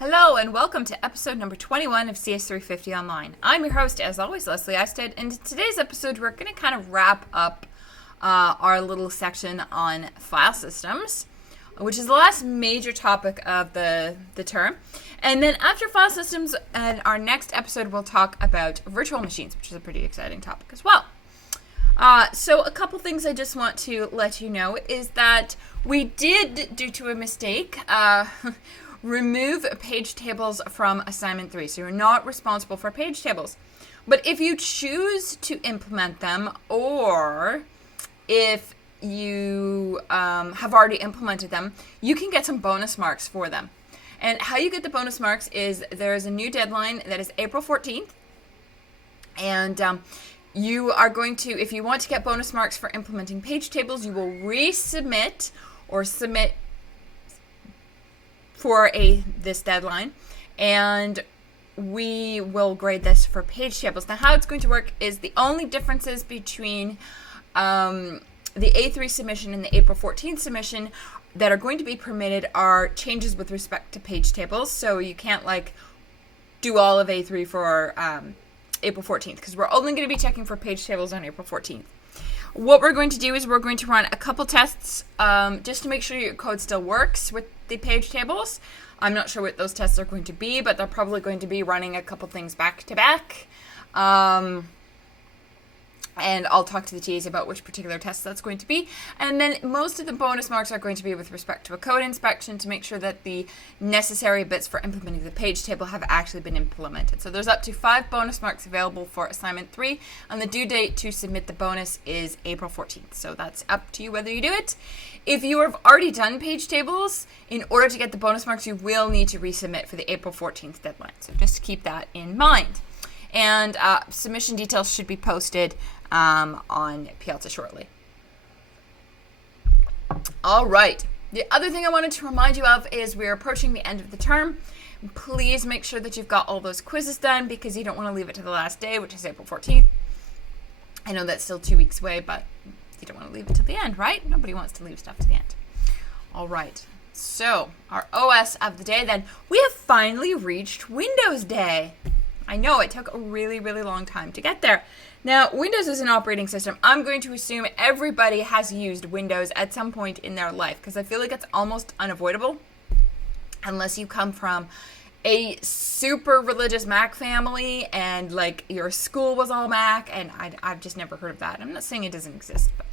Hello and welcome to episode number 21 of CS350 Online. I'm your host, as always, Leslie Eisted, and in today's episode we're going to kind of wrap up our little section on file systems, which is the last major topic of the term. And then after file systems, in our next episode we'll talk about virtual machines, which is a pretty exciting topic as well. So a couple things I just want to let you know is that we did, due to a mistake, remove page tables from assignment 3. So you're not responsible for page tables. But if you choose to implement them, or if you have already implemented them, you can get some bonus marks for them. And how you get the bonus marks is there's a new deadline that is April 14th. And you are going to, if you want to get bonus marks for implementing page tables, you will resubmit or submit for this deadline, and we will grade this for page tables. Now, how it's going to work is the only differences between the A3 submission and the April 14th submission that are going to be permitted are changes with respect to page tables. So you can't do all of A3 for April 14th, because we're only going to be checking for page tables on April 14th. What we're going to do is we're going to run a couple tests just to make sure your code still works with the page tables. I'm not sure what those tests are going to be, but they're probably going to be running a couple things back to back. And I'll talk to the TAs about which particular test that's going to be. And then most of the bonus marks are going to be with respect to a code inspection to make sure that the necessary bits for implementing the page table have actually been implemented. So there's up to 5 bonus marks available for assignment 3, and the due date to submit the bonus is April 14th. So that's up to you whether you do it. If you have already done page tables, in order to get the bonus marks, you will need to resubmit for the April 14th deadline. So just keep that in mind. And submission details should be posted on Piazza shortly. All right. The other thing I wanted to remind you of is we're approaching the end of the term. Please make sure that you've got all those quizzes done, because you don't want to leave it to the last day, which is April 14th. I know that's still 2 weeks away, but you don't want to leave it to the end, right? Nobody wants to leave stuff to the end. All right. So our OS of the day then. We have finally reached Windows Day. I know it took a really, really long time to get there. Now, Windows is an operating system. I'm going to assume everybody has used Windows at some point in their life, because I feel like it's almost unavoidable unless you come from a super religious Mac family and your school was all Mac, and I've just never heard of that. I'm not saying it doesn't exist, but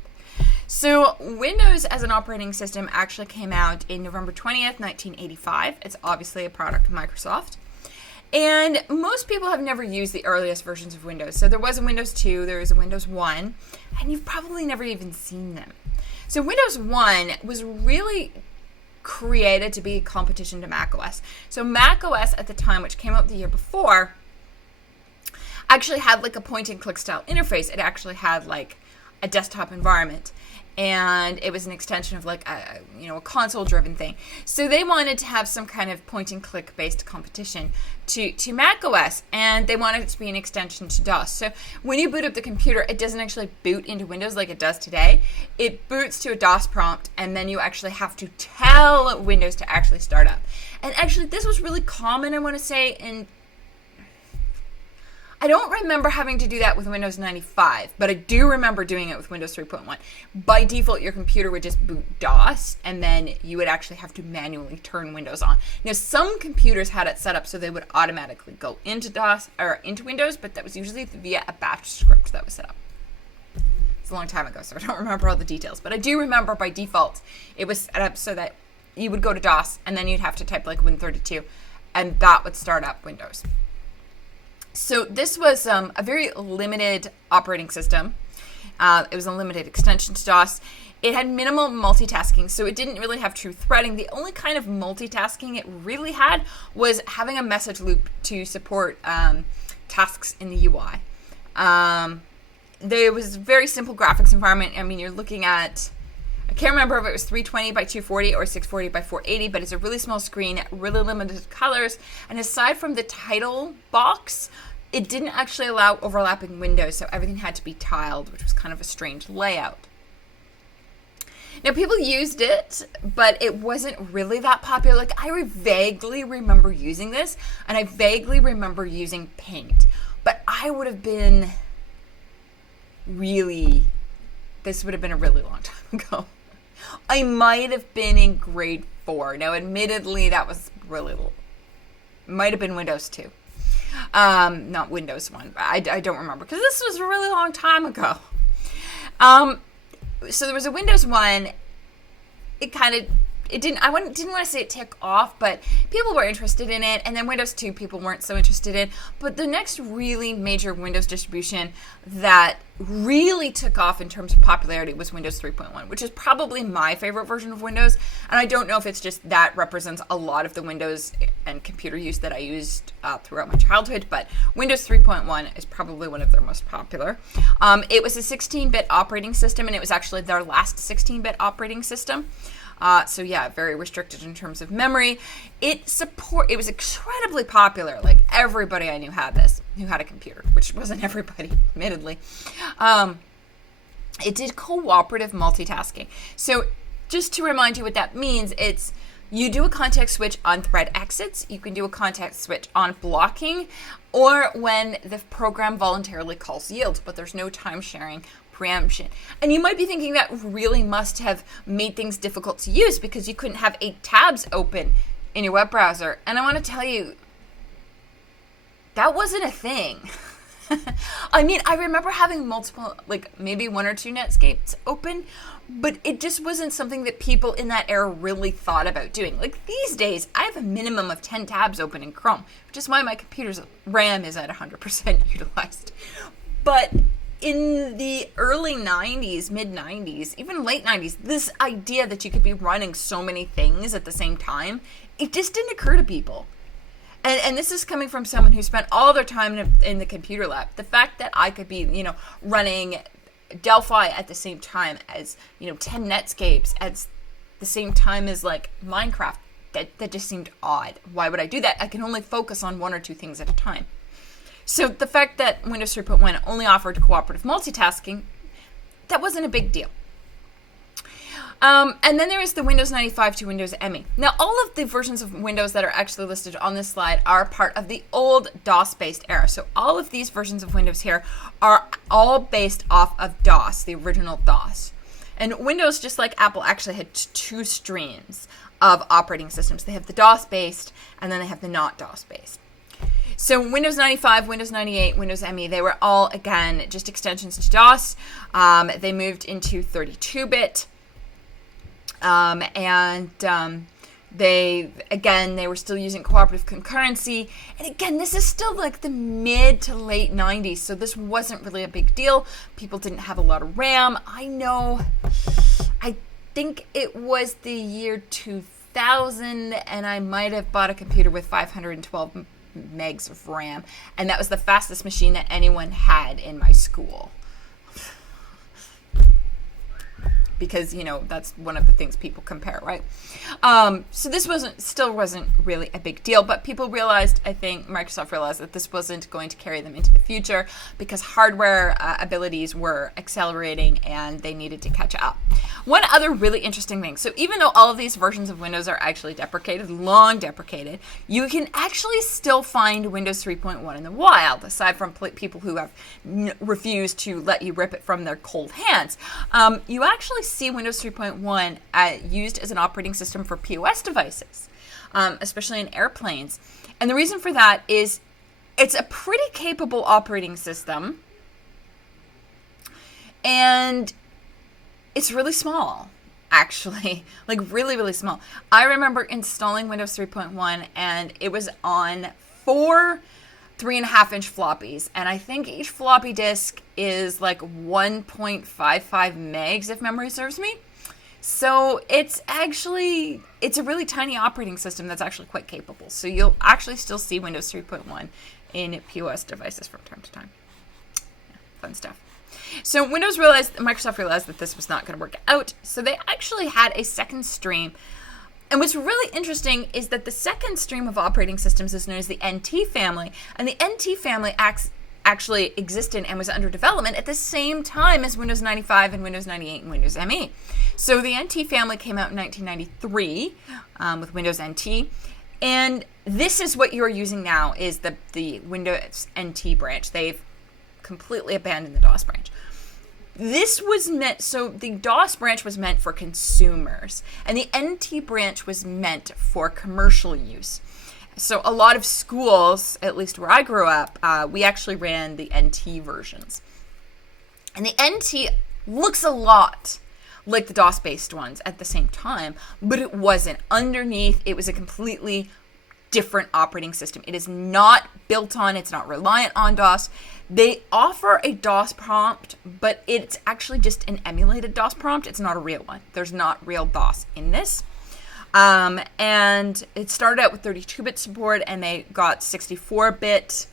so Windows as an operating system actually came out in November 20th, 1985. It's obviously a product of Microsoft. And most people have never used the earliest versions of Windows. So there was a Windows 2, there was a Windows 1, and you've probably never even seen them. So Windows 1 was really created to be a competition to macOS. So macOS at the time, which came out the year before, actually had a point-and-click style interface. It actually had a desktop environment. And it was an extension of a console-driven thing. So they wanted to have some kind of point-and-click based competition to macOS, and they wanted it to be an extension to DOS. So when you boot up the computer, it doesn't actually boot into Windows like it does today. It boots to a DOS prompt, and then you actually have to tell Windows to actually start up. And actually, this was really common, I want to say, I don't remember having to do that with Windows 95, but I do remember doing it with Windows 3.1. By default, your computer would just boot DOS, and then you would actually have to manually turn Windows on. Now, some computers had it set up so they would automatically go into DOS or into Windows, but that was usually via a batch script that was set up. It's a long time ago, so I don't remember all the details, but I do remember by default it was set up so that you would go to DOS, and then you'd have to type Win32, and that would start up Windows. So this was a very limited operating system. It was a limited extension to DOS. It had minimal multitasking, so it didn't really have true threading. The only kind of multitasking it really had was having a message loop to support tasks in the UI. There was a very simple graphics environment. I mean, you're looking at, I can't remember if it was 320 by 240 or 640 by 480, but it's a really small screen, really limited colors, and aside from the title box, it didn't actually allow overlapping windows, so everything had to be tiled, which was kind of a strange layout. Now, people used it, but it wasn't really that popular. Like, I vaguely remember using this, and I vaguely remember using Paint. But I would have been this would have been a really long time ago. I might have been in grade 4. Now, admittedly, that was might have been Windows 2. Not Windows 1. I don't remember, because this was a really long time ago. So there was a Windows 1. I didn't want to say it took off, but people were interested in it. And then Windows 2, people weren't so interested in. But the next really major Windows distribution that really took off in terms of popularity was Windows 3.1, which is probably my favorite version of Windows. And I don't know if it's just that represents a lot of the Windows and computer use that I used throughout my childhood, but Windows 3.1 is probably one of their most popular. It was a 16-bit operating system, and it was actually their last 16-bit operating system. So yeah, very restricted in terms of memory. It was incredibly popular. Like, everybody I knew had a computer, which wasn't everybody, admittedly. It did cooperative multitasking. So just to remind you what that means, you do a context switch on thread exits, you can do a context switch on blocking, or when the program voluntarily calls yield, but there's no time sharing preemption. And you might be thinking that really must have made things difficult to use, because you couldn't have 8 tabs open in your web browser. And I want to tell you, that wasn't a thing. I mean, I remember having multiple, like maybe 1 or 2 Netscapes open, but it just wasn't something that people in that era really thought about doing. Like, these days, I have a minimum of 10 tabs open in Chrome, which is why my computer's RAM is at 100% utilized. But in the early 90s, mid 90s, even late 90s, this idea that you could be running so many things at the same time, it just didn't occur to people. And this is coming from someone who spent all their time in the computer lab. The fact that I could be, running Delphi at the same time as, 10 Netscapes at the same time as, like, Minecraft, that just seemed odd. Why would I do that? I can only focus on 1 or 2 things at a time. So the fact that Windows 3.1 only offered cooperative multitasking, that wasn't a big deal. And then there is the Windows 95 to Windows ME. Now, all of the versions of Windows that are actually listed on this slide are part of the old DOS-based era. So all of these versions of Windows here are all based off of DOS, the original DOS. And Windows, just like Apple, actually had 2 streams of operating systems. They have the DOS-based, and then they have the not DOS-based. So Windows 95, Windows 98, Windows ME, they were all, again, just extensions to DOS. They moved into 32-bit. They were still using cooperative concurrency. And again, this is still like the mid to late 90s, so this wasn't really a big deal. People didn't have a lot of RAM. I think it was the year 2000, and I might have bought a computer with 512 megs of RAM, and that was the fastest machine that anyone had in my school. Because, that's one of the things people compare, right? So this still wasn't really a big deal, but people realized, I think Microsoft realized, that this wasn't going to carry them into the future because hardware abilities were accelerating and they needed to catch up. One other really interesting thing, so even though all of these versions of Windows are actually deprecated, long deprecated, you can actually still find Windows 3.1 in the wild, aside from people who have refused to let you rip it from their cold hands. You actually see Windows 3.1 used as an operating system for POS devices, especially in airplanes. And the reason for that is it's a pretty capable operating system, and it's really small, actually, like really, really small. I remember installing Windows 3.1, and it was on 4 3.5-inch floppies, and I think each floppy disk is like 1.55 megs if memory serves me. So it's a really tiny operating system that's actually quite capable. So you'll actually still see Windows 3.1 in POS devices from time to time. Yeah, fun stuff. So Microsoft realized that this was not going to work out, so they actually had a second stream. And what's really interesting is that the second stream of operating systems is known as the NT family, and the NT family actually existed and was under development at the same time as Windows 95 and Windows 98 and Windows ME. So the NT family came out in 1993 with Windows NT. And this is what you're using now is the Windows NT branch. They've completely abandoned the DOS branch. This was meant, so the DOS branch was meant for consumers, and the NT branch was meant for commercial use. So a lot of schools, at least where I grew up, we actually ran the NT versions. And the NT looks a lot like the DOS-based ones at the same time, but it wasn't. Underneath, it was a completely different operating system. It is not built on, it's not reliant on DOS. They offer a DOS prompt, but it's actually just an emulated DOS prompt. It's not a real one. There's not real DOS in this. And it started out with 32-bit support, and they got 64-bit.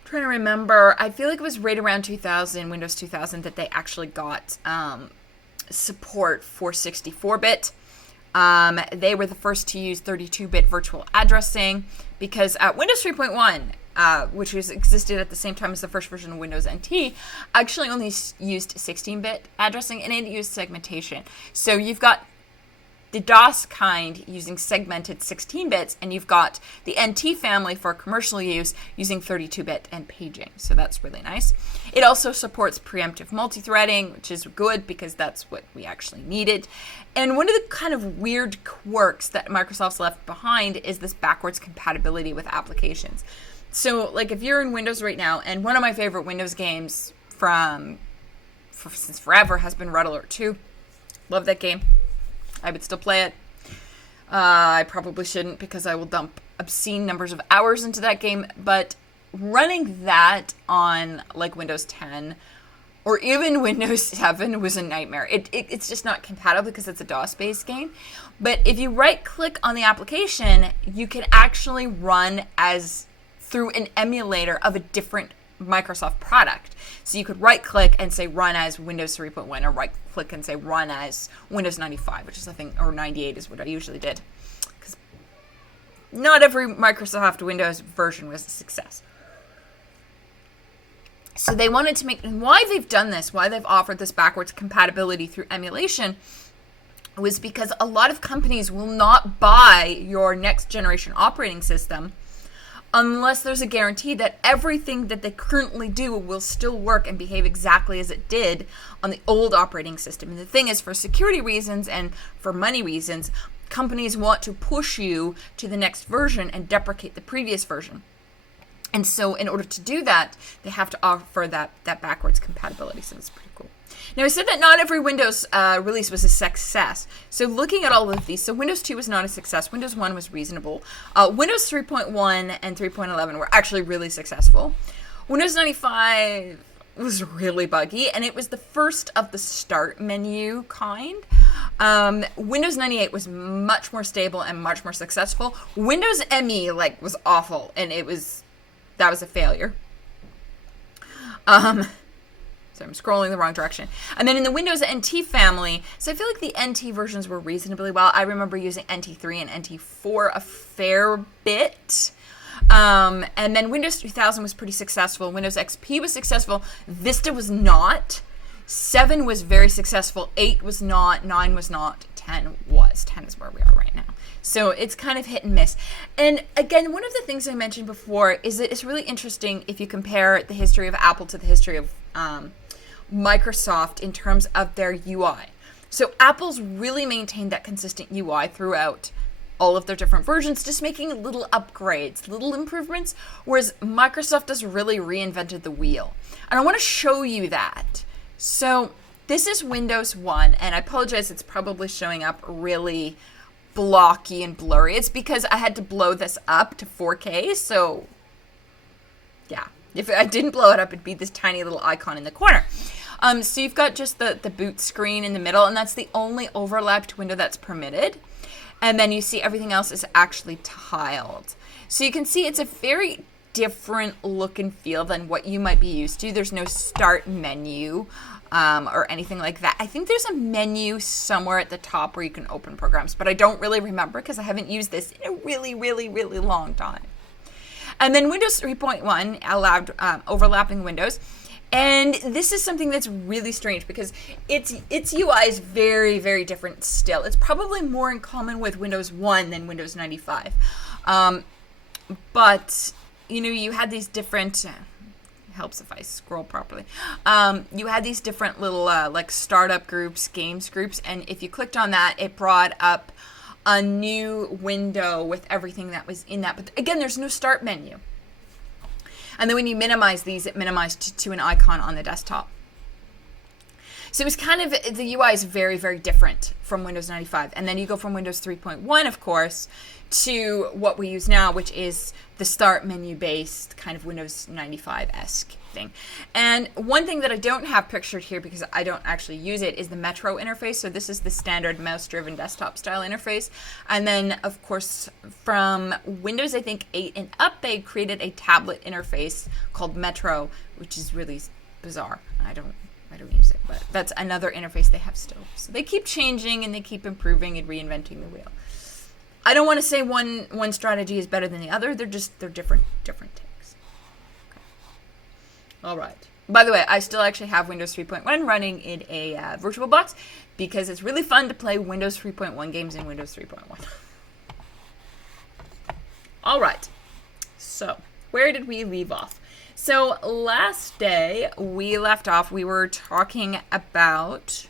I'm trying to remember. I feel like it was right around 2000, Windows 2000, that they actually got support for 64-bit. They were the first to use 32-bit virtual addressing because Windows 3.1, which existed at the same time as the first version of Windows NT, actually only used 16-bit addressing, and it used segmentation. So you've got the DOS kind using segmented 16 bits, and you've got the NT family for commercial use using 32-bit and paging. So that's really nice. It also supports preemptive multi-threading, which is good because that's what we actually needed. And one of the kind of weird quirks that Microsoft's left behind is this backwards compatibility with applications. So like if you're in Windows right now, and one of my favorite Windows games since forever has been Red Alert 2. Love that game. I would still play it. I probably shouldn't because I will dump obscene numbers of hours into that game. But running that on like Windows 10 or even Windows 7 was a nightmare. It's just not compatible because it's a DOS-based game. But if you right-click on the application, you can actually run as through an emulator of a different Microsoft product. So you could right-click and say run as Windows 3.1 or right-click and say run as Windows 95, which is I think, or 98 is what I usually did. Because not every Microsoft Windows version was a success. So they wanted to make, and why they've done this, why they've offered this backwards compatibility through emulation was because a lot of companies will not buy your next generation operating system unless there's a guarantee that everything that they currently do will still work and behave exactly as it did on the old operating system. And the thing is, for security reasons and for money reasons, companies want to push you to the next version and deprecate the previous version. And so in order to do that, they have to offer that backwards compatibility. So it's pretty cool. Now, I said that not every Windows release was a success. So looking at all of these, so Windows 2 was not a success. Windows 1 was reasonable. Windows 3.1 and 3.11 were actually really successful. Windows 95 was really buggy, and it was the first of the start menu kind. Windows 98 was much more stable and much more successful. Windows ME was awful, and that was a failure. So I'm scrolling the wrong direction. And then in the Windows NT family, so I feel like the NT versions were reasonably well. I remember using NT3 and NT4 a fair bit. And then Windows 3000 was pretty successful. Windows XP was successful. Vista was not. 7 was very successful. 8 was not. 9 was not. 10 was. 10 is where we are right now. So it's kind of hit and miss. And again, one of the things I mentioned before is that it's really interesting if you compare the history of Apple to the history of Microsoft in terms of their UI. So Apple's really maintained that consistent UI throughout all of their different versions, just making little upgrades, little improvements, whereas Microsoft has really reinvented the wheel. And I want to show you that. So this is Windows 1, and I apologize, it's probably showing up really blocky and blurry. It's because I had to blow this up to 4K, so yeah. If I didn't blow it up, it'd be this tiny little icon in the corner. So you've got just the boot screen in the middle, and that's the only overlapped window that's permitted. And then you see everything else is actually tiled. So you can see it's a very different look and feel than what you might be used to. There's no start menu or anything like that. I think there's a menu somewhere at the top where you can open programs, but I don't really remember because I haven't used this in a really, really, really long time. And then Windows 3.1 allowed overlapping windows. And this is something that's really strange because its UI is very, very different still. It's probably more in common with Windows 1 than Windows 95. But, you had these different... helps if I scroll properly. You had these different little like startup groups, games groups, and if you clicked on that, it brought up a new window with everything that was in that. But again, there's no start menu. And then when you minimize these, it minimized to an icon on the desktop. So it was kind of, the UI is very, very different from Windows 95. And then you go from Windows 3.1, of course, to what we use now, which is the start menu-based kind of Windows 95-esque thing. And one thing that I don't have pictured here because I don't actually use it is the Metro interface. So this is the standard mouse-driven desktop style interface. And then, of course, from Windows, I think, 8 and up, they created a tablet interface called Metro, which is really bizarre. I don't use it, but that's another interface they have still. So they keep changing and they keep improving and reinventing the wheel. I don't want to say one strategy is better than the other. They're different takes. Okay. All right. By the way, I still actually have Windows 3.1 running in a VirtualBox because it's really fun to play Windows 3.1 games in Windows 3.1. All right. So where did we leave off? So last day we left off, we were talking about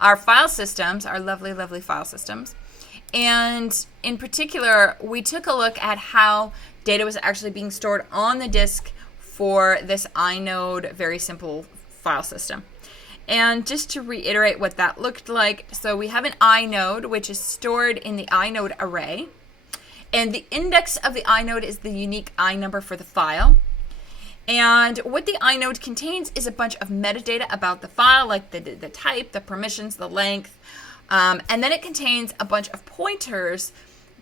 our file systems, our lovely, lovely file systems. And in particular, we took a look at how data was actually being stored on the disk for this inode very simple file system. And just to reiterate what that looked like, so we have an inode which is stored in the inode array. And the index of the inode is the unique I number for the file. And what the inode contains is a bunch of metadata about the file, like the type, the permissions, the length. And then it contains a bunch of pointers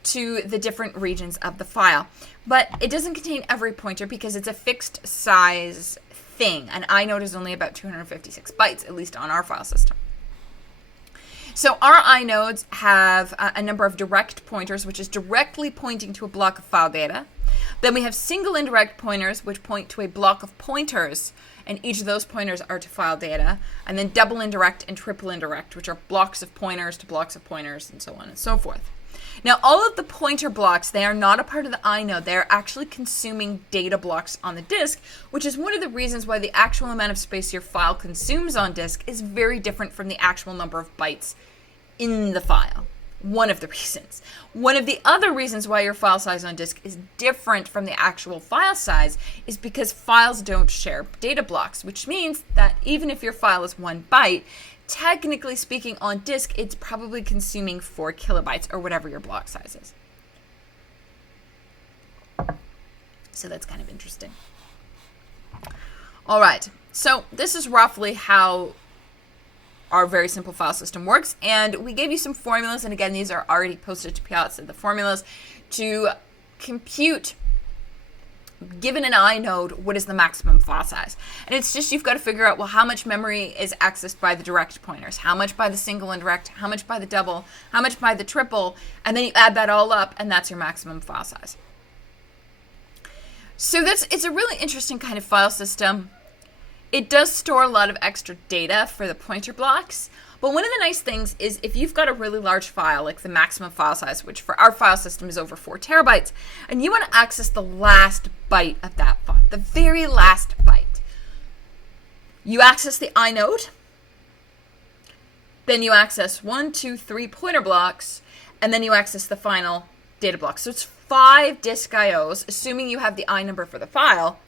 to the different regions of the file. But it doesn't contain every pointer because it's a fixed size thing. An inode is only about 256 bytes, at least on our file system. So our inodes have a number of direct pointers, which is directly pointing to a block of file data. Then we have single indirect pointers, which point to a block of pointers, and each of those pointers are to file data. And then double indirect and triple indirect, which are blocks of pointers to blocks of pointers, and so on and so forth. Now, all of the pointer blocks, they are not a part of the inode. They are actually consuming data blocks on the disk, which is one of the reasons why the actual amount of space your file consumes on disk is very different from the actual number of bytes in the file. One of the reasons. One of the other reasons why your file size on disk is different from the actual file size is because files don't share data blocks, which means that even if your file is 1 byte, technically speaking on disk, it's probably consuming 4 kilobytes or whatever your block size is. So that's kind of interesting. All right, so this is roughly how our very simple file system works, and we gave you some formulas, and again, these are already posted to Piazza, the formulas to compute, given an inode, what is the maximum file size. And it's just, you've got to figure out, well, how much memory is accessed by the direct pointers, how much by the single indirect, how much by the double, how much by the triple, and then you add that all up, and that's your maximum file size. So it's a really interesting kind of file system. It does store a lot of extra data for the pointer blocks, but one of the nice things is if you've got a really large file, like the maximum file size, which for our file system is over 4 terabytes, and you want to access the last byte of that file, the very last byte, you access the inode, then you access 1, 2, 3 pointer blocks, and then you access the final data block. So it's 5 disk IOs, assuming you have the I number for the file,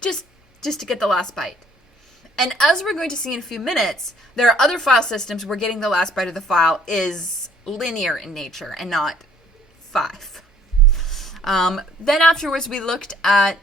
just to get the last byte. And as we're going to see in a few minutes, there are other file systems where getting the last byte of the file is linear in nature and not 5. Then afterwards we looked at,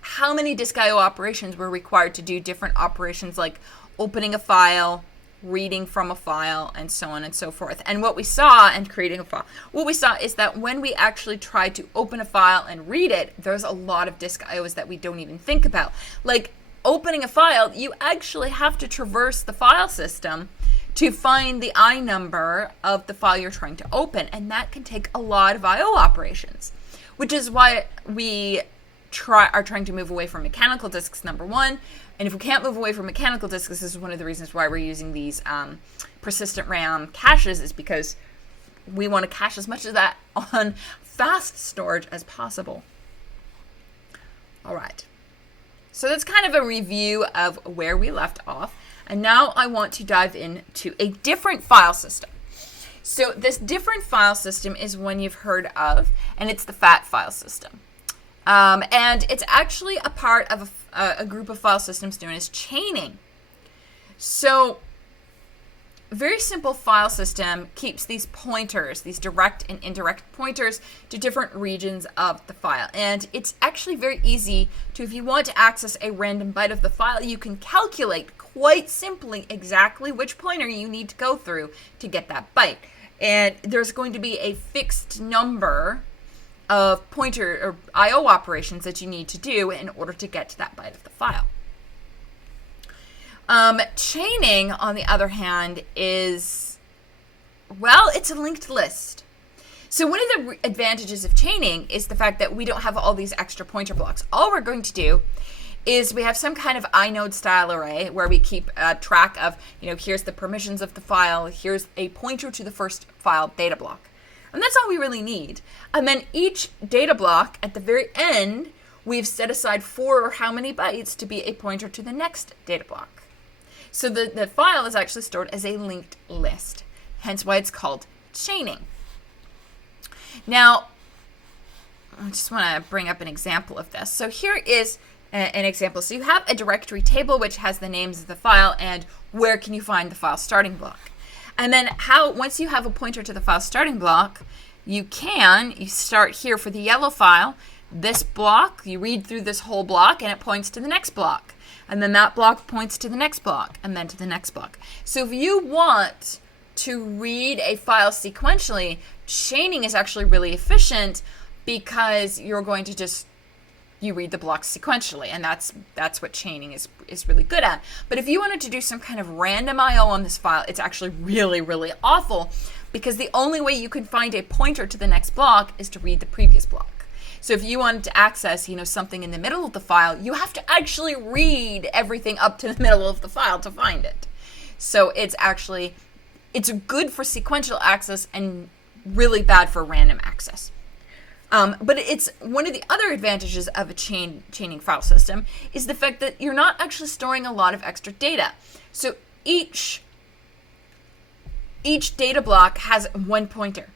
how many disk IO operations were required to do different operations like opening a file, reading from a file, and so on and so forth. And what we saw, and creating a file, what we saw is that when we actually tried to open a file and read it, there's a lot of disk IOs that we don't even think about. Like opening a file, you actually have to traverse the file system to find the I number of the file you're trying to open, and that can take a lot of IO operations. which is why we are trying to move away from mechanical disks, number one. And if we can't move away from mechanical disks, this is one of the reasons why we're using these persistent RAM caches, is because we want to cache as much of that on fast storage as possible. All right. So that's kind of a review of where we left off. And now I want to dive into a different file system. So this different file system is one you've heard of, and it's the FAT file system. And it's actually a part of a group of file systems known as chaining. So a very simple file system keeps these pointers, these direct and indirect pointers, to different regions of the file. And it's actually very easy to, if you want to access a random byte of the file, you can calculate quite simply exactly which pointer you need to go through to get that byte. And there's going to be a fixed number of pointer or I/O operations that you need to do in order to get to that byte of the file. Chaining, on the other hand, is, well, it's a linked list. So one of the advantages of chaining is the fact that we don't have all these extra pointer blocks. All we're going to do is we have some kind of inode style array where we keep track of, here's the permissions of the file, here's a pointer to the first file data block. And that's all we really need. And then each data block at the very end, we've set aside 4 or how many bytes to be a pointer to the next data block. So the file is actually stored as a linked list, hence why it's called chaining. Now, I just want to bring up an example of this. So here is an example. So you have a directory table which has the names of the file and where can you find the file starting block. And then once you have a pointer to the file starting block, you start here for the yellow file, this block, you read through this whole block and it points to the next block. And then that block points to the next block and then to the next block. So if you want to read a file sequentially, chaining is actually really efficient because you're going to you read the blocks sequentially, and that's what chaining is really good at. But if you wanted to do some kind of random I/O on this file, it's actually really, really awful, because the only way you can find a pointer to the next block is to read the previous block. So if you wanted to access, something in the middle of the file, you have to actually read everything up to the middle of the file to find it. So it's good for sequential access and really bad for random access. But it's one of the other advantages of a chaining file system is the fact that you're not actually storing a lot of extra data. So each data block has one pointer,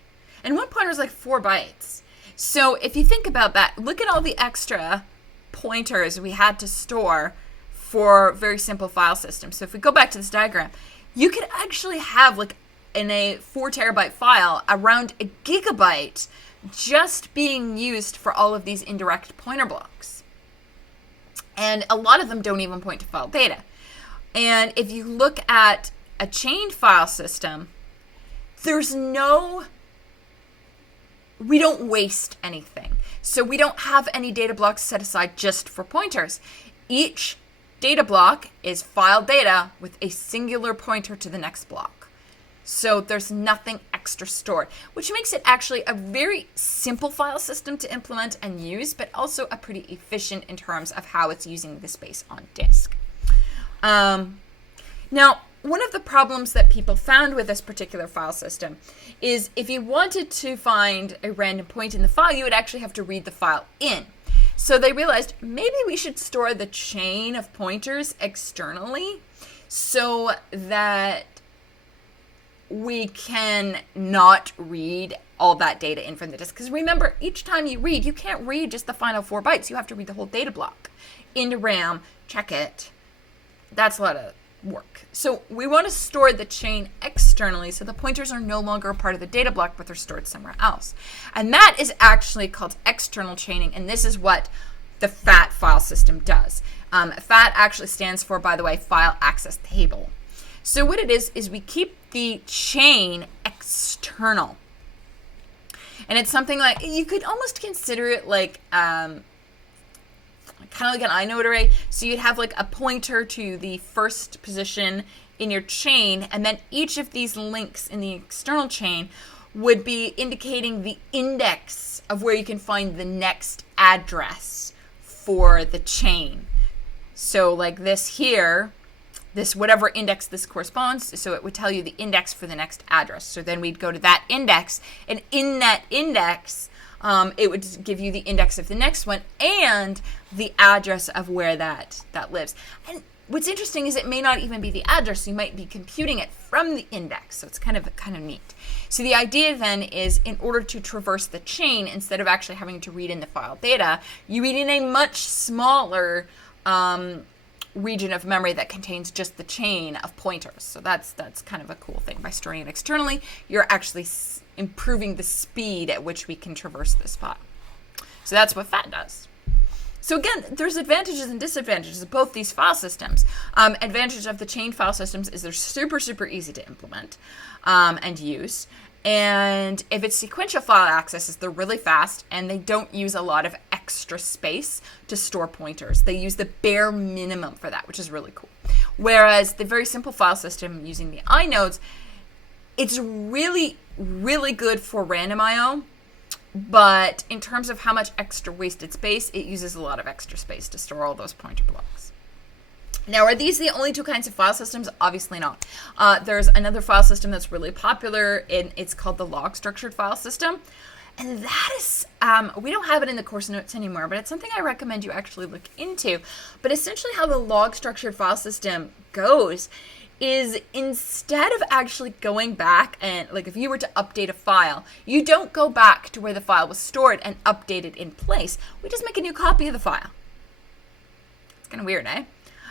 and one pointer is like 4 bytes. So if you think about that, look at all the extra pointers we had to store for very simple file systems. So if we go back to this diagram, you could actually have, like, in a 4 terabyte file, around a gigabyte just being used for all of these indirect pointer blocks. And a lot of them don't even point to file data. And if you look at a chained file system, we don't waste anything. So we don't have any data blocks set aside just for pointers. Each data block is file data with a singular pointer to the next block. So there's nothing extra stored, which makes it actually a very simple file system to implement and use, but also a pretty efficient in terms of how it's using the space on disk. Now, one of the problems that people found with this particular file system is if you wanted to find a random point in the file, you would actually have to read the file in. So they realized maybe we should store the chain of pointers externally so that we can not read all that data in from the disk. Because remember, each time you read, you can't read just the final 4 bytes. You have to read the whole data block into RAM, check it. That's a lot of work. So we want to store the chain externally so the pointers are no longer a part of the data block, but they're stored somewhere else. And that is actually called external chaining, and this is what the FAT file system does. FAT actually stands for, by the way, File Access Table. So what it is we keep the chain external. And it's something like, you could almost consider it like kind of like an inode array. So you'd have like a pointer to the first position in your chain, and then each of these links in the external chain would be indicating the index of where you can find the next address for the chain. So like this here, this whatever index this corresponds, so it would tell you the index for the next address. So then we'd go to that index, and in that index, it would give you the index of the next one and the address of where that lives. And what's interesting is it may not even be the address. You might be computing it from the index, so it's kind of neat. So the idea then is, in order to traverse the chain, instead of actually having to read in the file data, you read in a much smaller region of memory that contains just the chain of pointers. So that's kind of a cool thing. By storing it externally, you're actually improving the speed at which we can traverse this file. So that's what FAT does. So again, there's advantages and disadvantages of both these file systems. Advantage of the chain file systems is they're super, super easy to implement and use. And if it's sequential file accesses, they're really fast, and they don't use a lot of extra space to store pointers. They use the bare minimum for that, which is really cool. Whereas the very simple file system using the inodes, it's really, really good for random I/O, but in terms of how much extra wasted space, it uses a lot of extra space to store all those pointer blocks. Now, are these the only two kinds of file systems? Obviously not. There's another file system that's really popular, and it's called the log structured file system. And that is, we don't have it in the course notes anymore, but it's something I recommend you actually look into. But essentially how the log structured file system goes is, instead of actually going back and, like, if you were to update a file, you don't go back to where the file was stored and update it in place. We just make a new copy of the file. It's kind of weird, eh?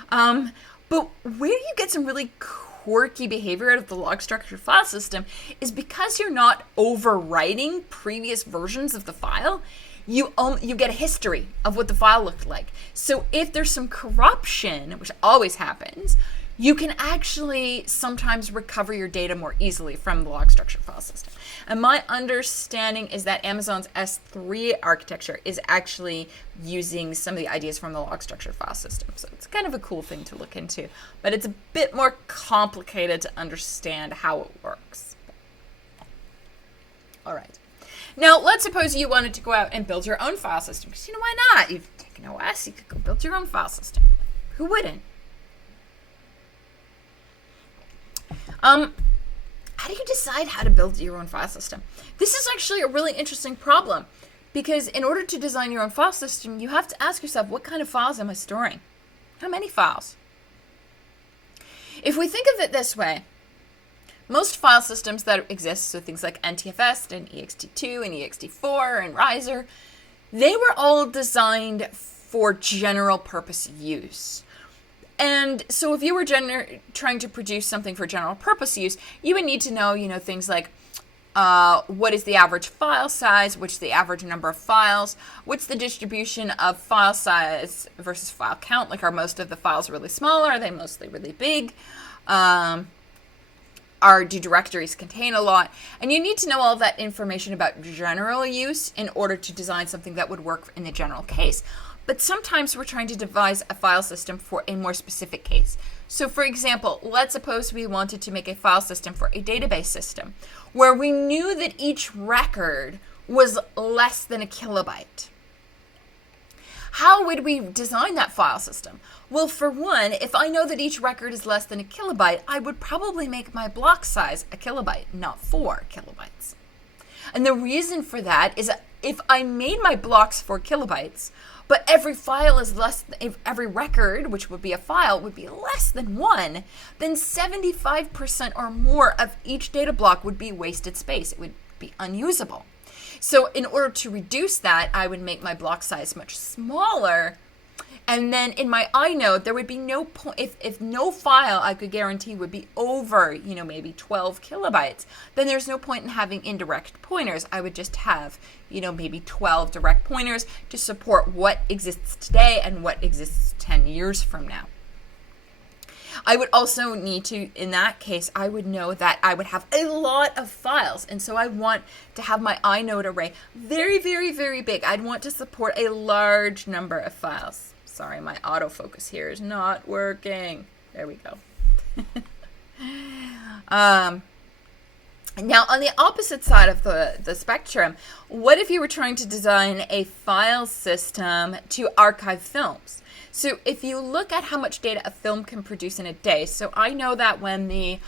But where you get some really quirky behavior out of the log structured file system is because you're not overwriting previous versions of the file, you get a history of what the file looked like. So if there's some corruption, which always happens, you can actually sometimes recover your data more easily from the log structured file system. And my understanding is that Amazon's S3 architecture is actually using some of the ideas from the log structured file system. So it's kind of a cool thing to look into, but it's a bit more complicated to understand how it works. All right. Now, let's suppose you wanted to go out and build your own file system, because, why not? You've taken OS, you could go build your own file system. Who wouldn't? How do you decide how to build your own file system? This is actually a really interesting problem, because in order to design your own file system, you have to ask yourself, what kind of files am I storing? How many files? If we think of it this way, most file systems that exist, so things like NTFS and ext2 and ext4 and Riser, they were all designed for general purpose use. And so if you were trying to produce something for general purpose use, you would need to know, things like what is the average file size, which is the average number of files, what's the distribution of file size versus file count, like are most of the files really small, or are they mostly really big? Do directories contain a lot? And you need to know all of that information about general use in order to design something that would work in the general case. But sometimes we're trying to devise a file system for a more specific case. So for example, let's suppose we wanted to make a file system for a database system where we knew that each record was less than a kilobyte. How would we design that file system? Well, for one, if I know that each record is less than a kilobyte, I would probably make my block size a kilobyte, not 4 kilobytes. And the reason for that is that if I made my blocks 4 kilobytes, but every file is if every record, which would be a file, would be less than 1, then 75% or more of each data block would be wasted space. It would be unusable. So in order to reduce that, I would make my block size much smaller. And then in my inode, there would be no point, if no file I could guarantee would be over, maybe 12 kilobytes, then there's no point in having indirect pointers. I would just have, maybe 12 direct pointers to support what exists today and what exists 10 years from now. I would also need to, in that case, I would know that I would have a lot of files. And so I want to have my inode array very, very, very big. I'd want to support a large number of files. Sorry, my autofocus here is not working. There we go. Now, on the opposite side of the spectrum, what if you were trying to design a file system to archive films? So if you look at how much data a film can produce in a day, so I know that when the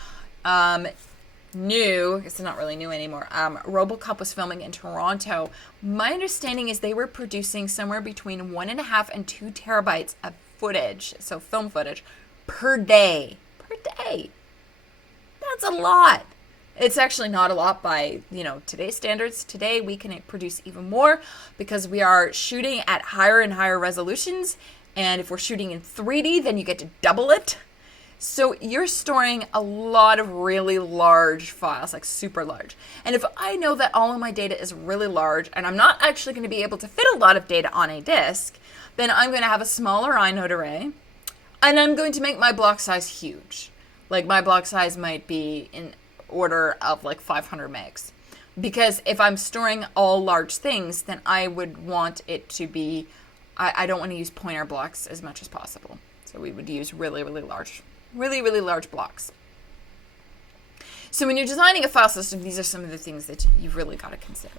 new, I guess it's not really new anymore, RoboCop was filming in Toronto, my understanding is they were producing somewhere between 1.5 and 2 terabytes of footage, so film footage, per day. Per day. That's a lot. It's actually not a lot by, today's standards. Today we can produce even more because we are shooting at higher and higher resolutions. And if we're shooting in 3D, then you get to double it. So you're storing a lot of really large files, like super large. And if I know that all of my data is really large and I'm not actually going to be able to fit a lot of data on a disk, then I'm going to have a smaller inode array and I'm going to make my block size huge. Like my block size might be in order of like 500 megs. Because if I'm storing all large things, then I would want it to be, I don't want to use pointer blocks as much as possible. So we would use really, really large blocks. So when you're designing a file system, these are some of the things that you've really got to consider.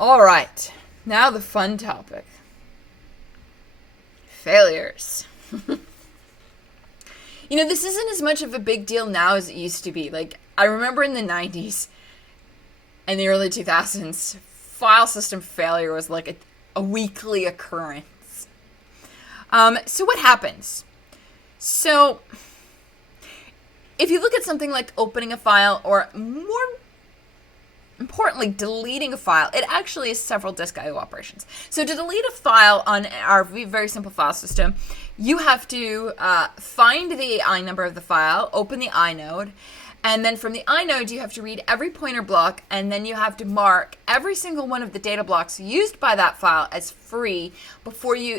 All right, now the fun topic. Failures. This isn't as much of a big deal now as it used to be. Like, I remember in the 90s and the early 2000s, file system failure was like a weekly occurrence. So what happens? So if you look at something like opening a file, or more importantly, deleting a file, it actually is several disk I/O operations. So to delete a file on our very simple file system, you have to find the I number of the file, open the inode, and then from the inode you have to read every pointer block, and then you have to mark every single one of the data blocks used by that file as free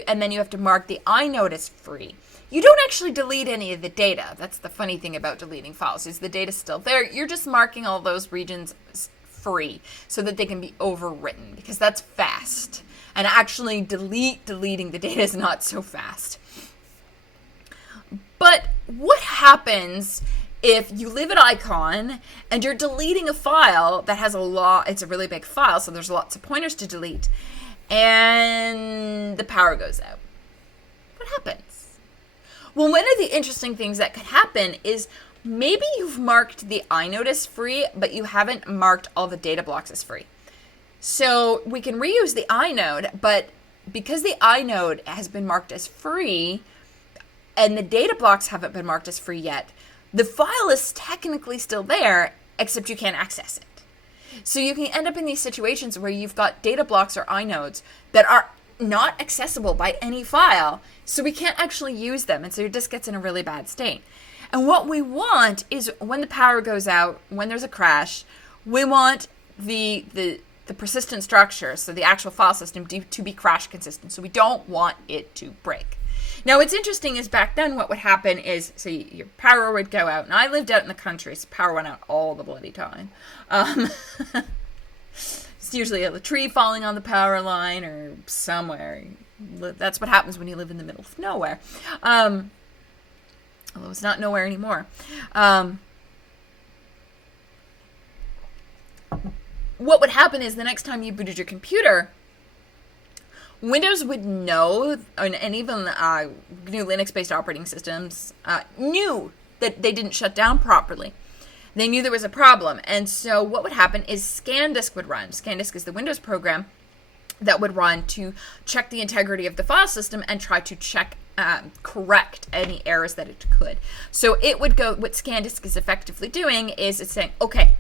and then you have to mark the inode as free. You don't actually delete any of the data. That's the funny thing about deleting files, is the data's still there. You're just marking all those regions free so that they can be overwritten, because that's fast. And actually deleting the data is not so fast. But what happens if you live at Icon and you're deleting a file that has it's a really big file, so there's lots of pointers to delete, and the power goes out? What happens? Well, one of the interesting things that could happen is maybe you've marked the inode as free, but you haven't marked all the data blocks as free. So we can reuse the inode, but because the inode has been marked as free and the data blocks haven't been marked as free yet, the file is technically still there, except you can't access it. So you can end up in these situations where you've got data blocks or inodes that are not accessible by any file, so we can't actually use them, and so your disk gets in a really bad state. And what we want is, when the power goes out, when there's a crash, we want the persistent structure, so the actual file system, to be crash consistent. So we don't want it to break. Now, what's interesting is back then what would happen is, so your power would go out, and I lived out in the country, so power went out all the bloody time. It's usually a tree falling on the power line or somewhere. That's what happens when you live in the middle of nowhere. Although it's not nowhere anymore. What would happen is, the next time you booted your computer, Windows would know, and even new Linux-based operating systems knew that they didn't shut down properly. They knew there was a problem. And so what would happen is Scandisk would run. Scandisk is the Windows program that would run to check the integrity of the file system and try to correct any errors that it could. So it would go, what Scandisk is effectively doing is it's saying, okay,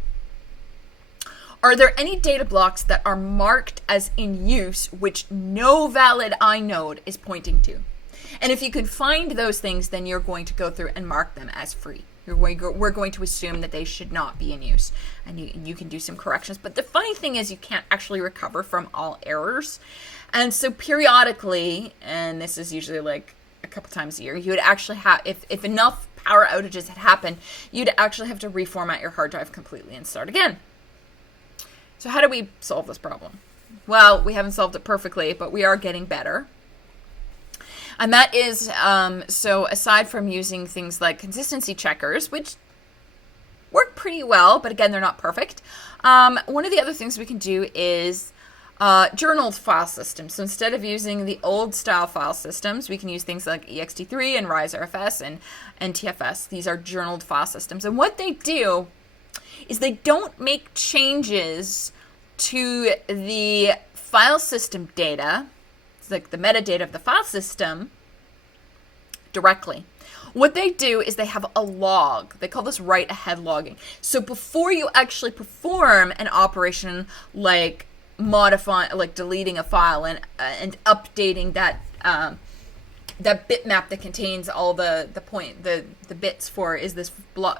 are there any data blocks that are marked as in use which no valid inode is pointing to? And if you can find those things, then you're going to go through and mark them as free. We're going to assume that they should not be in use, and you can do some corrections. But the funny thing is, you can't actually recover from all errors. And so periodically, and this is usually like a couple times a year, you would actually have, if enough power outages had happened, you'd actually have to reformat your hard drive completely and start again. So how do we solve this problem? Well, we haven't solved it perfectly, but we are getting better. And that is, so aside from using things like consistency checkers, which pretty well, but again, they're not perfect. One of the other things we can do is journaled file systems. So instead of using the old style file systems, we can use things like ext3 and RISE-RFS and NTFS. These are journaled file systems. And what they do is they don't make changes to the file system data, it's like the metadata of the file system, directly. What they do is they have a log. They call this write-ahead logging. So before you actually perform an operation like modifying, like deleting a file and updating that that bitmap that contains all the bits for is this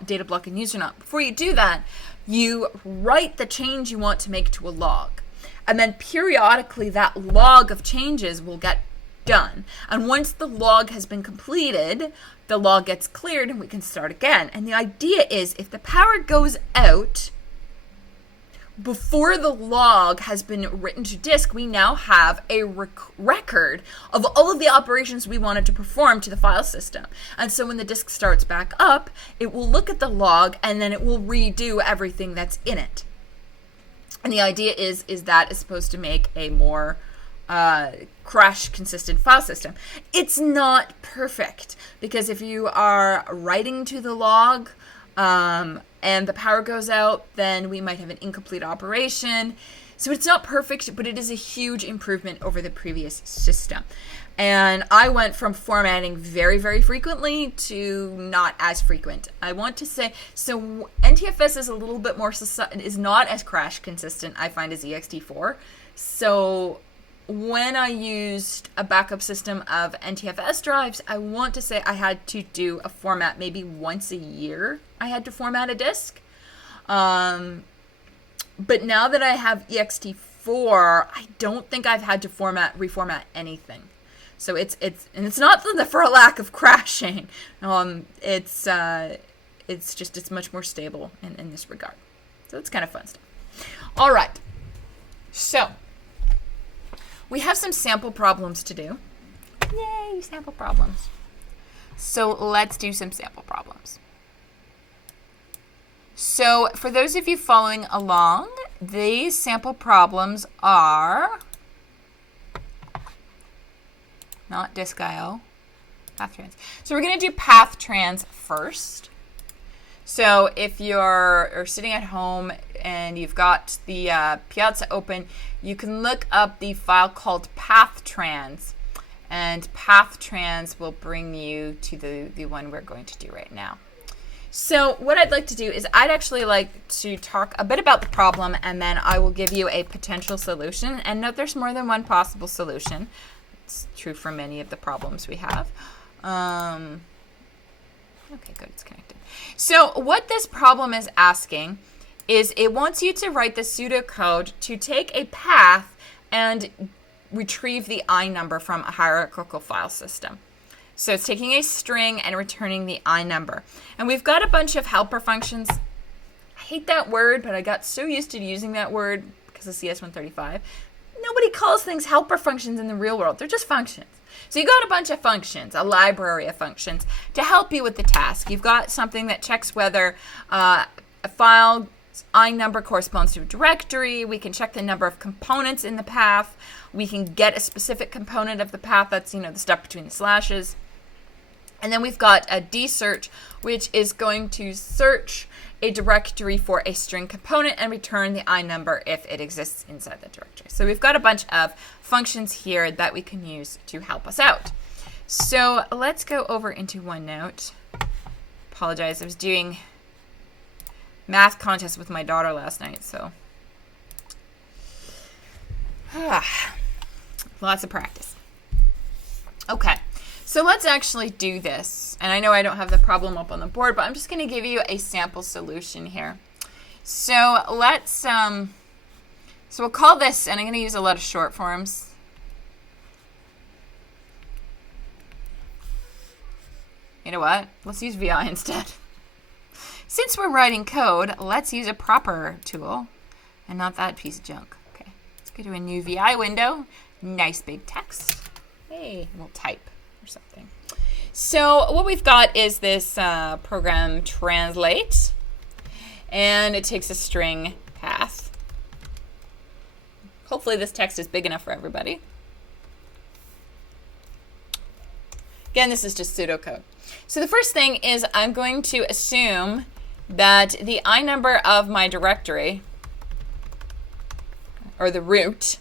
data block in use or not. Before you do that, you write the change you want to make to a log, and then periodically that log of changes will get done. And once the log has been completed, the log gets cleared and we can start again. And the idea is if the power goes out before the log has been written to disk, we now have a record of all of the operations we wanted to perform to the file system. And so when the disk starts back up, it will look at the log and then it will redo everything that's in it. And the idea is that is supposed to make a more crash consistent file system. It's not perfect because if you are writing to the log and the power goes out, then we might have an incomplete operation. So it's not perfect, but it is a huge improvement over the previous system. And I went from formatting very, very frequently to not as frequent. I want to say, so NTFS is a little bit more, is not as crash consistent, I find, as ext4. So when I used a backup system of NTFS drives, I want to say I had to do a format maybe once a year. I had to format a disk. But now that I have ext4, I don't think I've had to reformat anything. So it's not for a lack of crashing. It's much more stable in this regard. So it's kind of fun stuff. All right. So we have some sample problems to do. Yay, sample problems. So let's do some sample problems. So for those of you following along, these sample problems are not disk IO, path trans. So we're going to do path trans first. So if you're sitting at home and you've got the Piazza open, you can look up the file called path trans, and path trans will bring you to the one we're going to do right now. So what I'd like to do is I'd actually like to talk a bit about the problem, and then I will give you a potential solution. And note there's more than one possible solution. It's true for many of the problems we have. Okay, good, it's connected. So what this problem is asking is it wants you to write the pseudocode to take a path and retrieve the I number from a hierarchical file system. So it's taking a string and returning the I number. And we've got a bunch of helper functions. I hate that word, but I got so used to using that word because of CS135. Nobody calls things helper functions in the real world. They're just functions. So you got a bunch of functions, a library of functions to help you with the task. You've got something that checks whether a file's I number corresponds to a directory. We can check the number of components in the path. We can get a specific component of the path. That's, the stuff between the slashes. And then we've got a dsearch, which is going to search a directory for a string component and return the I number if it exists inside the directory. So we've got a bunch of functions here that we can use to help us out. So let's go over into OneNote. Apologize, I was doing math contest with my daughter last night, so lots of practice. Okay. So let's actually do this. And I know I don't have the problem up on the board, but I'm just going to give you a sample solution here. So let's, so we'll call this, and I'm going to use a lot of short forms. You know what? Let's use VI instead. Since we're writing code, let's use a proper tool and not that piece of junk. Okay, let's go to a new VI window. Nice big text. Hey, we'll type or something. So what we've got is this program translate. and it takes a string path. Hopefully this text is big enough for everybody. Again, this is just pseudocode. So the first thing is I'm going to assume that the I number of my directory, or the root,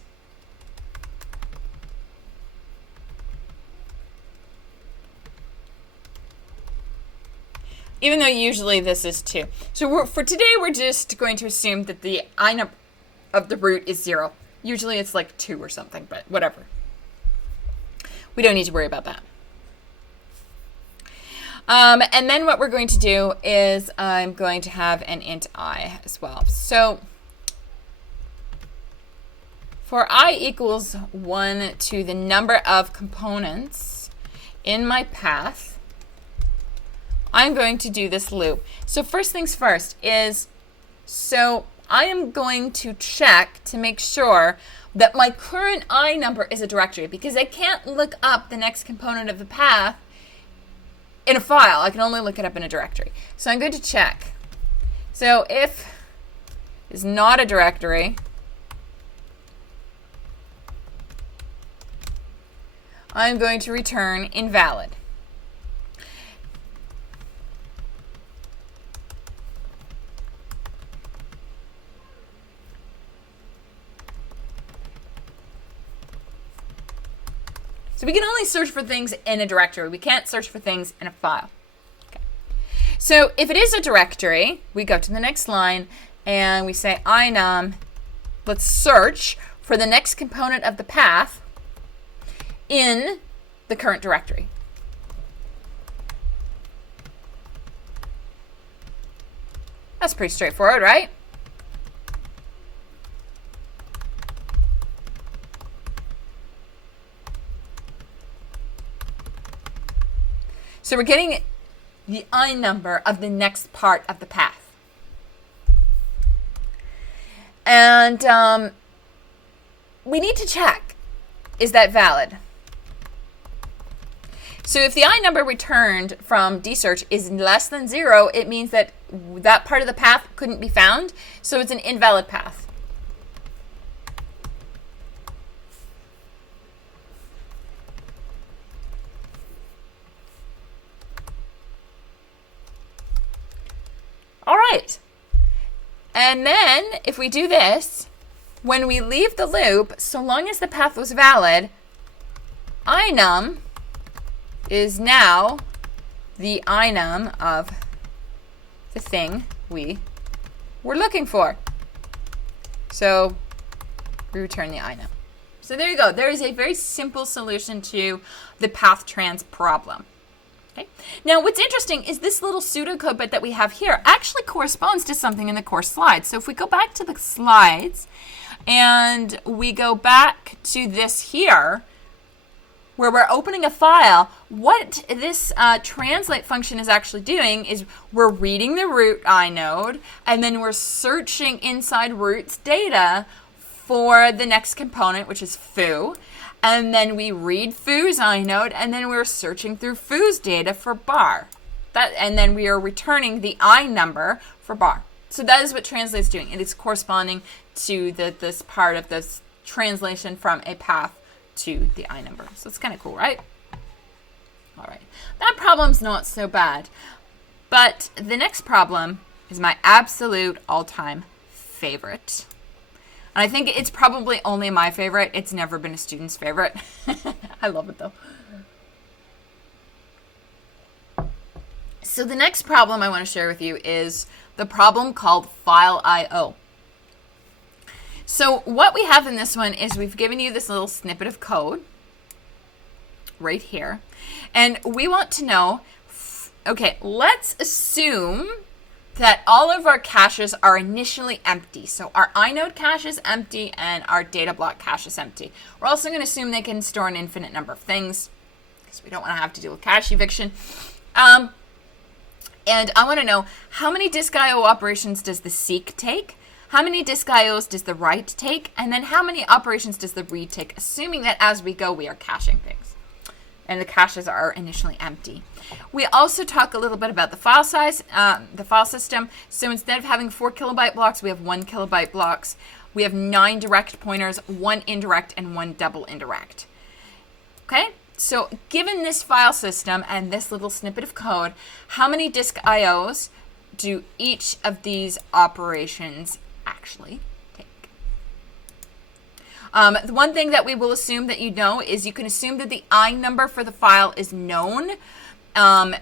even though usually this is 2. So for today, we're just going to assume that the I number of the root is 0. Usually it's like 2 or something, but whatever. We don't need to worry about that. And then what we're going to do is I'm going to have an int I as well. So for I equals 1 to the number of components in my path, I'm going to do this loop. So first things first is, so I am going to check to make sure that my current I number is a directory, because I can't look up the next component of the path in a file. I can only look it up in a directory. So I'm going to check. So if is not a directory, I'm going to return invalid. So we can only search for things in a directory. We can't search for things in a file. Okay. So if it is a directory, we go to the next line and we say inum, let's search for the next component of the path in the current directory. That's pretty straightforward, right? So we're getting the I number of the next part of the path. And we need to check, is that valid? So if the I number returned from dsearch is less than 0, it means that that part of the path couldn't be found, so it's an invalid path. All right. And then if we do this, when we leave the loop, so long as the path was valid, inum is now the inum of the thing we were looking for. So we return the inum. So there you go. There is a very simple solution to the path trans problem. Okay. Now, what's interesting is this little pseudocode bit that we have here actually corresponds to something in the course slides. So if we go back to the slides and we go back to this here, where we're opening a file, what this translate function is actually doing is we're reading the root inode, and then we're searching inside root's data for the next component, which is foo. And then we read foo's inode, and then we're searching through foo's data for bar. And then we are returning the I number for bar. So that is what translate's doing. It is corresponding to this part of this translation from a path to the I number. So it's kind of cool, right? All right. That problem's not so bad. But the next problem is my absolute all-time favorite. And I think it's probably only my favorite. It's never been a student's favorite. I love it, though. So the next problem I want to share with you is the problem called file I/O. So what we have in this one is we've given you this little snippet of code right here. And we want to know, okay, let's assume that all of our caches are initially empty. So our inode cache is empty and our data block cache is empty. We're also going to assume they can store an infinite number of things because we don't want to have to deal with cache eviction. And I want to know, how many disk I/O operations does the seek take? How many disk I/Os does the write take? And then how many operations does the read take, assuming that as we go we are caching things? and the caches are initially empty. We also talk a little bit about the file size, the file system. So instead of having 4 kilobyte blocks, we have 1 kilobyte blocks. We have 9 direct pointers, 1 indirect, and 1 double indirect. Okay, so given this file system and this little snippet of code, how many disk IOs do each of these operations actually take? The one thing that we will assume that you know is you can assume that the I number for the file is known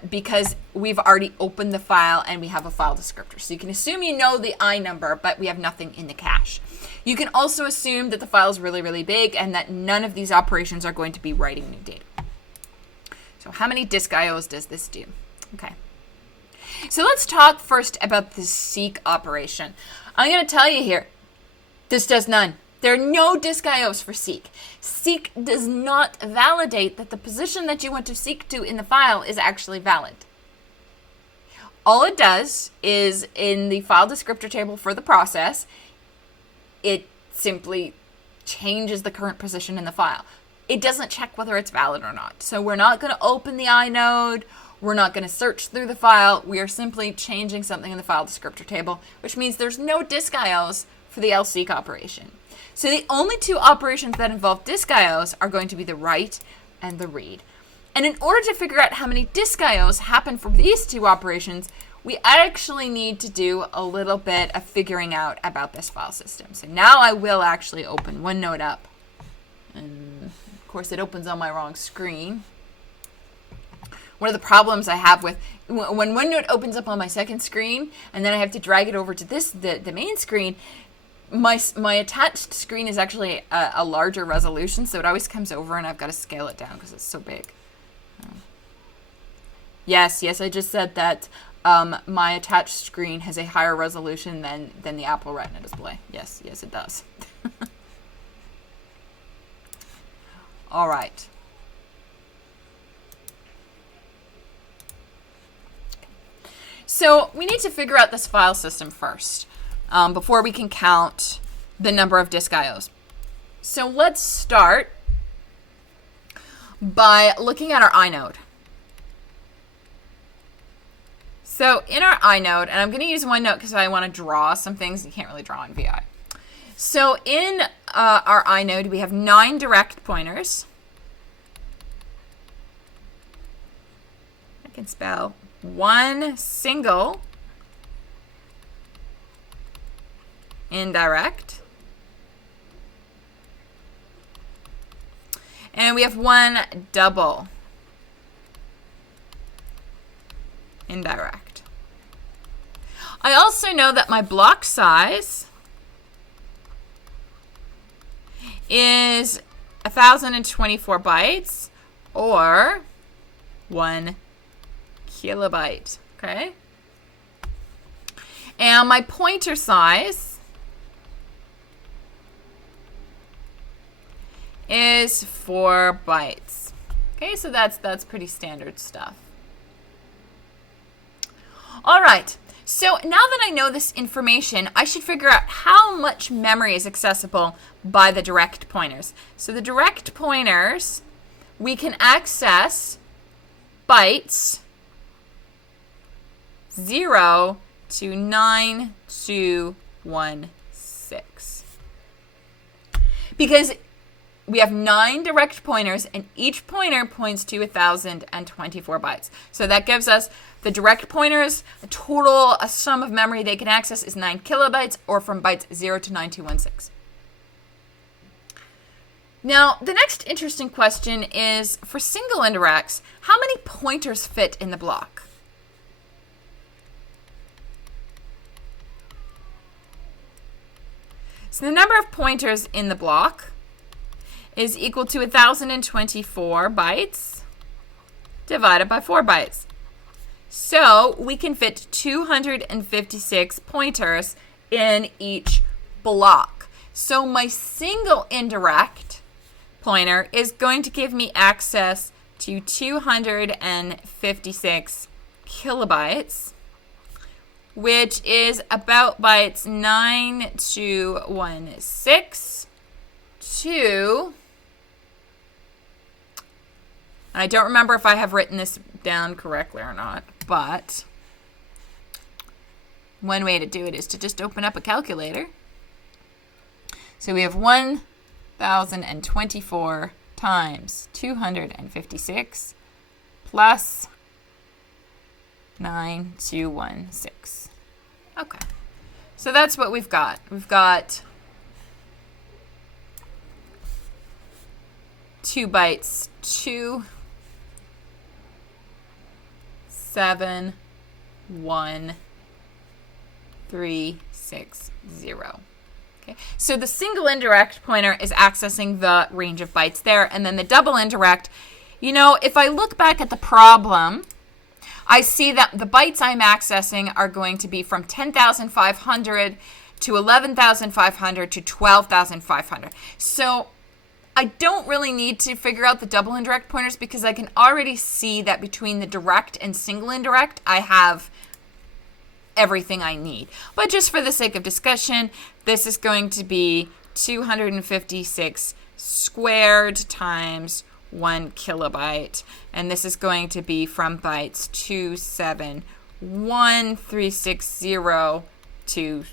because we've already opened the file and we have a file descriptor. So you can assume you know the I number, but we have nothing in the cache. You can also assume that the file is really, really big and that none of these operations are going to be writing new data. So how many disk IOs does this do? Okay. So let's talk first about the seek operation. I'm going to tell you here, this does none. There are no disk IOs for seek. Seek does not validate that the position that you want to seek to in the file is actually valid. All it does is in the file descriptor table for the process, it simply changes the current position in the file. It doesn't check whether it's valid or not. So we're not going to open the inode. We're not going to search through the file. We are simply changing something in the file descriptor table, which means there's no disk IOs for the lseek operation. So the only two operations that involve disk IOs are going to be the write and the read. And in order to figure out how many disk IOs happen for these two operations, we actually need to do a little bit of figuring out about this file system. So now I will actually open OneNote up. And of course it opens on my wrong screen. One of the problems I have with when OneNote opens up on my second screen and then I have to drag it over to the main screen, my attached screen is actually a larger resolution, so it always comes over and I've got to scale it down because it's so big. Yes, I just said that my attached screen has a higher resolution than the Apple Retina display. Yes, it does. All right. So we need to figure out this file system first before we can count the number of disk IOs. So let's start by looking at our inode. So in our inode, and I'm going to use OneNote because I want to draw some things you can't really draw in VI. So in our inode, we have 9 direct pointers. I can spell 1 single indirect. And we have 1 double indirect. I also know that my block size is 1024 bytes or 1 kilobyte, okay? And my pointer size is 4 bytes. Okay, so that's pretty standard stuff. All right, so now that I know this information, I should figure out how much memory is accessible by the direct pointers. So the direct pointers, we can access bytes 0 to 9216. Because we have 9 direct pointers, and each pointer points to 1024 bytes. So that gives us the direct pointers, a sum of memory they can access is 9 kilobytes, or from bytes 0 to 9216. Now, the next interesting question is, for single indirects, how many pointers fit in the block? So the number of pointers in the block is equal to 1024 bytes divided by 4 bytes. So we can fit 256 pointers in each block. So my single indirect pointer is going to give me access to 256 kilobytes, which is about bytes 9216 to And I don't remember if I have written this down correctly or not, but one way to do it is to just open up a calculator. So we have 1,024 times 256 plus 9216. Okay. So that's what we've got. We've got 2 bytes, 27130. Okay. So the single indirect pointer is accessing the range of bytes there, and then the double indirect, you know, if I look back at the problem, I see that the bytes I'm accessing are going to be from 10,500 to 11,500 to 12,500. So I don't really need to figure out the double indirect pointers because I can already see that between the direct and single indirect, I have everything I need. But just for the sake of discussion, this is going to be 256 squared times 1 kilobyte, and this is going to be from bytes 271,360 to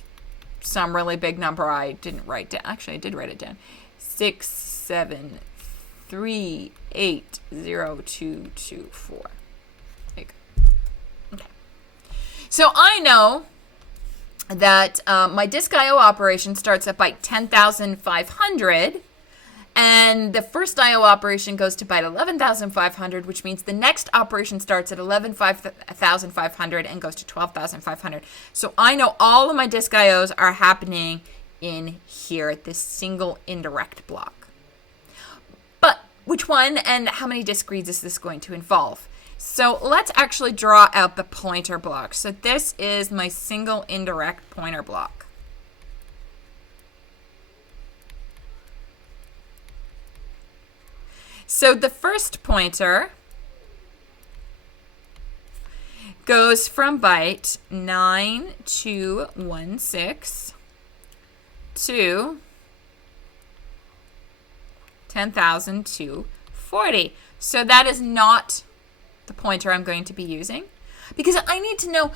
some really big number I didn't write down. Actually, I did write it down. 673802224. There you go. Okay. So I know that my disk I/O operation starts at byte 10,500. And the first I/O operation goes to byte 11,500, which means the next operation starts at 11,500 and goes to 12,500. So I know all of my disk I/Os are happening in here at this single indirect block. But which one and how many disk reads is this going to involve? So let's actually draw out the pointer block. So this is my single indirect pointer block. So the first pointer goes from byte 9216 to 10,240. So that is not the pointer I'm going to be using because I need to know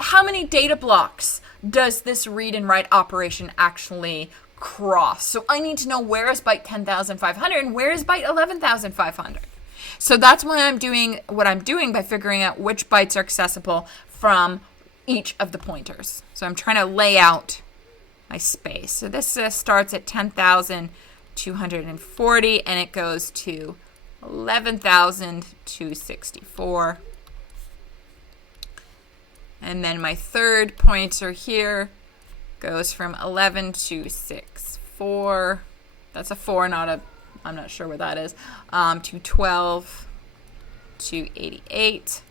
how many data blocks does this read and write operation actually cross. So I need to know where is byte 10,500 and where is byte 11,500. So that's why I'm doing what I'm doing by figuring out which bytes are accessible from each of the pointers. So I'm trying to lay out my space. So this starts at 10,240 and it goes to 11,264. And then my third pointer here goes from 11,264. That's a 4, not a, I'm not sure what that is, to 12,288.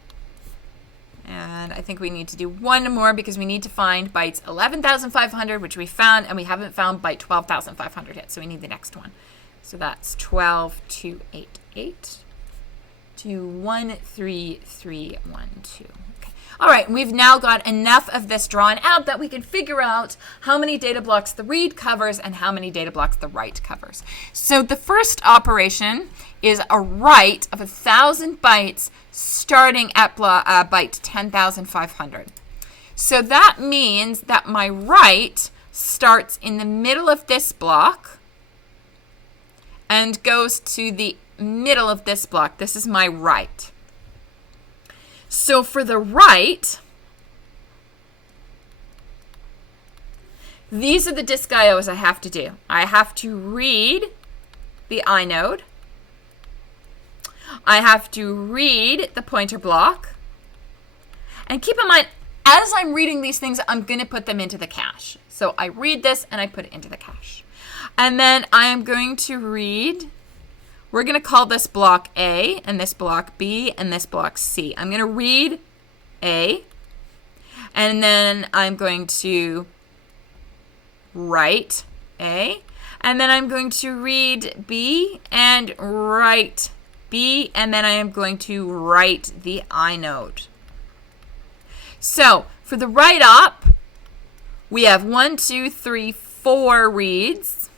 And I think we need to do one more because we need to find bytes 11,500, which we found, and we haven't found byte 12,500 yet, so we need the next one. So that's 12,288 to 13312. All right, we've now got enough of this drawn out that we can figure out how many data blocks the read covers and how many data blocks the write covers. So the first operation is a write of 1,000 bytes starting at byte 10,500. So that means that my write starts in the middle of this block and goes to the middle of this block. This is my write. So for the write, these are the disk I/Os I have to do. I have to read the inode. I have to read the pointer block. And keep in mind, as I'm reading these things, I'm going to put them into the cache. So I read this and I put it into the cache. And then I am going to read, we're going to call this block A, and this block B, and this block C. I'm going to read A, and then I'm going to write A, and then I'm going to read B and write B, and then I am going to write the inode. So for the write up, we have 1, 2, 3, 4 reads,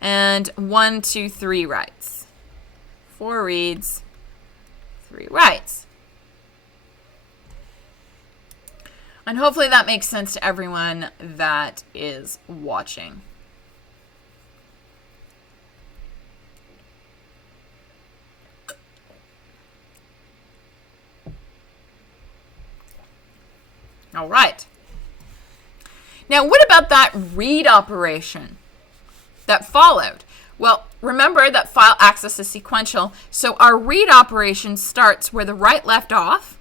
and 1, 2, 3 writes. 4, 4 reads, 3 writes. And hopefully that makes sense to everyone that is watching. All right. Now, what about that read operation that followed? Well, remember that file access is sequential, so our read operation starts where the write left off,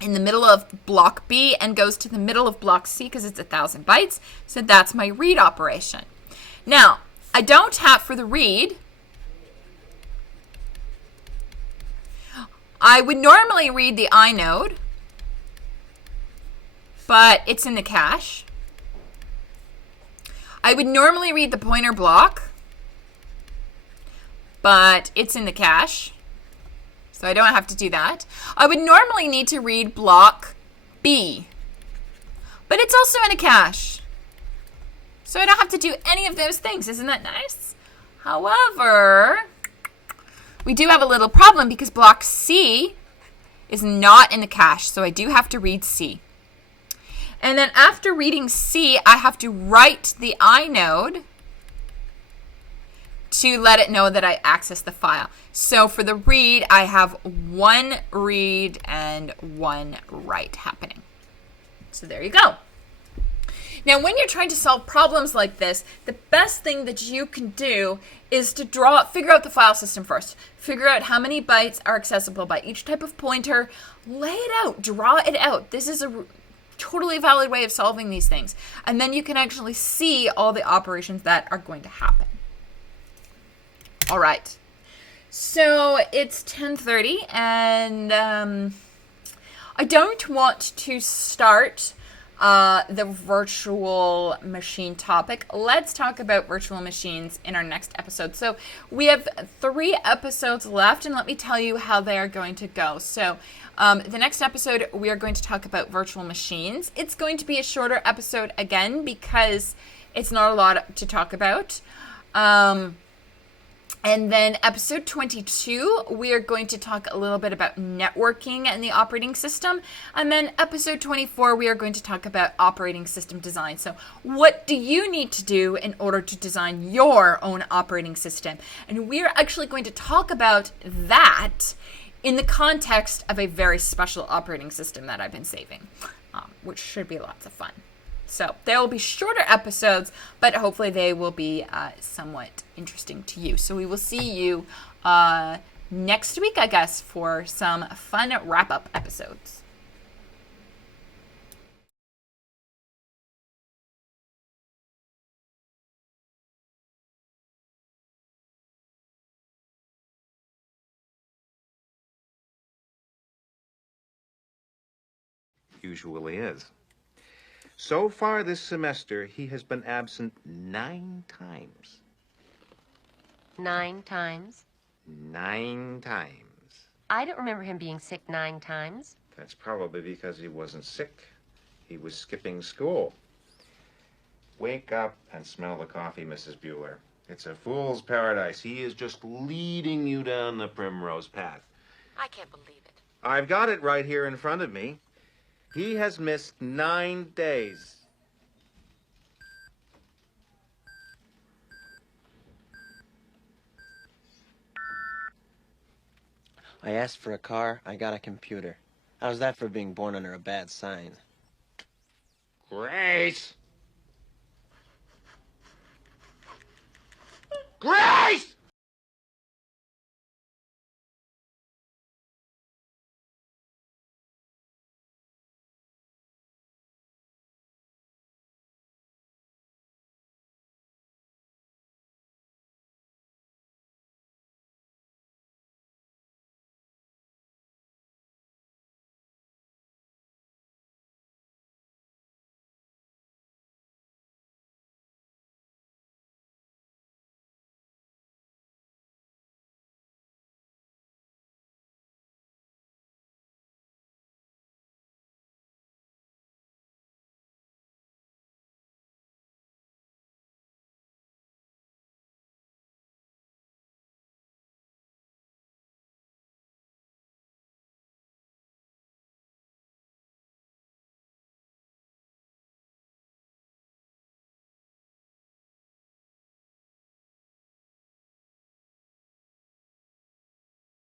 in the middle of block B, and goes to the middle of block C because it's 1,000 bytes. So that's my read operation. Now, I don't have for the read. I would normally read the inode, but it's in the cache. I would normally read the pointer block, but it's in the cache, so I don't have to do that. I would normally need to read block B, but it's also in a cache, so I don't have to do any of those things. Isn't that nice? However, we do have a little problem because block C is not in the cache, so I do have to read C. And then after reading C, I have to write the inode to let it know that I accessed the file. So for the read, I have 1 read and 1 write happening. So there you go. Now, when you're trying to solve problems like this, the best thing that you can do is to figure out the file system first. Figure out how many bytes are accessible by each type of pointer. Lay it out. Draw it out. This is a totally valid way of solving these things. And then you can actually see all the operations that are going to happen. All right. So it's 10:30 and I don't want to start the virtual machine topic. Let's talk about virtual machines in our next episode. So we have 3 episodes left, and let me tell you how they are going to go. So the next episode, we are going to talk about virtual machines. It's going to be a shorter episode again because it's not a lot to talk about. And then episode 22, we are going to talk a little bit about networking and the operating system. And then episode 24, we are going to talk about operating system design. So what do you need to do in order to design your own operating system? And we're actually going to talk about that in the context of a very special operating system that I've been saving, which should be lots of fun. So there will be shorter episodes, but hopefully they will be somewhat interesting to you. So we will see you next week, I guess, for some fun wrap-up episodes. Usually is. So far this semester, he has been absent 9 times. 9 times? 9 times. I don't remember him being sick 9 times. That's probably because he wasn't sick. He was skipping school. Wake up and smell the coffee, Mrs. Bueller. It's a fool's paradise. He is just leading you down the primrose path. I can't believe it. I've got it right here in front of me. He has missed 9 days. I asked for a car, I got a computer. How's that for being born under a bad sign? Grace! Grace!